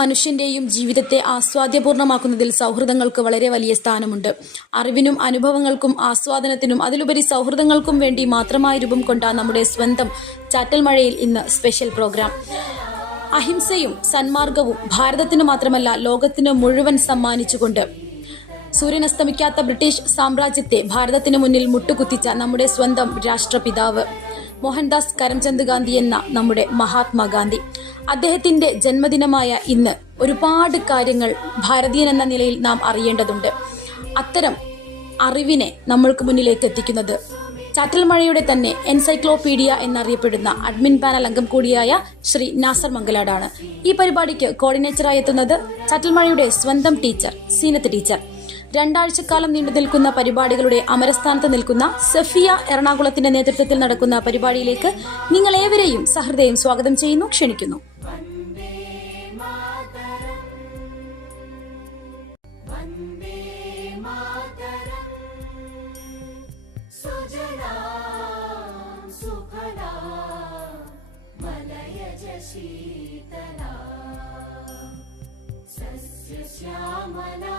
മനുഷ്യന്റെയും ജീവിതത്തെ ആസ്വാദ്യപൂർണമാക്കുന്നതിൽ സൗഹൃദങ്ങൾക്ക് വളരെ വലിയ സ്ഥാനമുണ്ട്. അറിവിനും അനുഭവങ്ങൾക്കും ആസ്വാദനത്തിനും അതിലുപരി സൗഹൃദങ്ങൾക്കും വേണ്ടി മാത്രമായി രൂപം കൊണ്ട നമ്മുടെ സ്വന്തം ചാറ്റൽ മഴയിൽ ഇന്ന് സ്പെഷ്യൽ പ്രോഗ്രാം. അഹിംസയും സന്മാർഗവും ഭാരതത്തിന് മാത്രമല്ല ലോകത്തിന് മുഴുവൻ സമ്മാനിച്ചുകൊണ്ട് സൂര്യനസ്തമിക്കാത്ത ബ്രിട്ടീഷ് സാമ്രാജ്യത്തെ ഭാരതത്തിന് മുന്നിൽ മുട്ടുകുത്തിച്ച നമ്മുടെ സ്വന്തം രാഷ്ട്രപിതാവ് മോഹൻദാസ് കരംചന്ദ് ഗാന്ധി എന്ന നമ്മുടെ മഹാത്മാഗാന്ധി. അദ്ദേഹത്തിന്റെ ജന്മദിനമായ ഇന്ന് ഒരുപാട് കാര്യങ്ങൾ ഭാരതീയൻ എന്ന നിലയിൽ നാം അറിയേണ്ടതുണ്ട്. അത്തരം അറിവിനെ നമ്മൾക്ക് മുന്നിലേക്ക് എത്തിക്കുന്നത് ചാറ്റൽ മഴയുടെ തന്നെ എൻസൈക്ലോപീഡിയ എന്നറിയപ്പെടുന്ന അഡ്മിൻ പാനൽ അംഗം കൂടിയായ ശ്രീ നാസർ മംഗലാടാണ്. ഈ പരിപാടിക്ക് കോർഡിനേറ്ററായി എത്തുന്നത് ചാറ്റൽ മഴയുടെ സ്വന്തം ടീച്ചർ സീനത്ത് ടീച്ചർ. 2 ആഴ്ചക്കാലം നീണ്ടു നിൽക്കുന്ന പരിപാടികളുടെ അമരസ്ഥാനത്ത് നിൽക്കുന്ന സഫിയ എറണാകുളത്തിന്റെ നേതൃത്വത്തിൽ നടക്കുന്ന പരിപാടിയിലേക്ക് നിങ്ങളേവരെയും സഹൃദയം സ്വാഗതം ചെയ്യുന്നു, ക്ഷണിക്കുന്നു. സസ്യശ്യാമലാ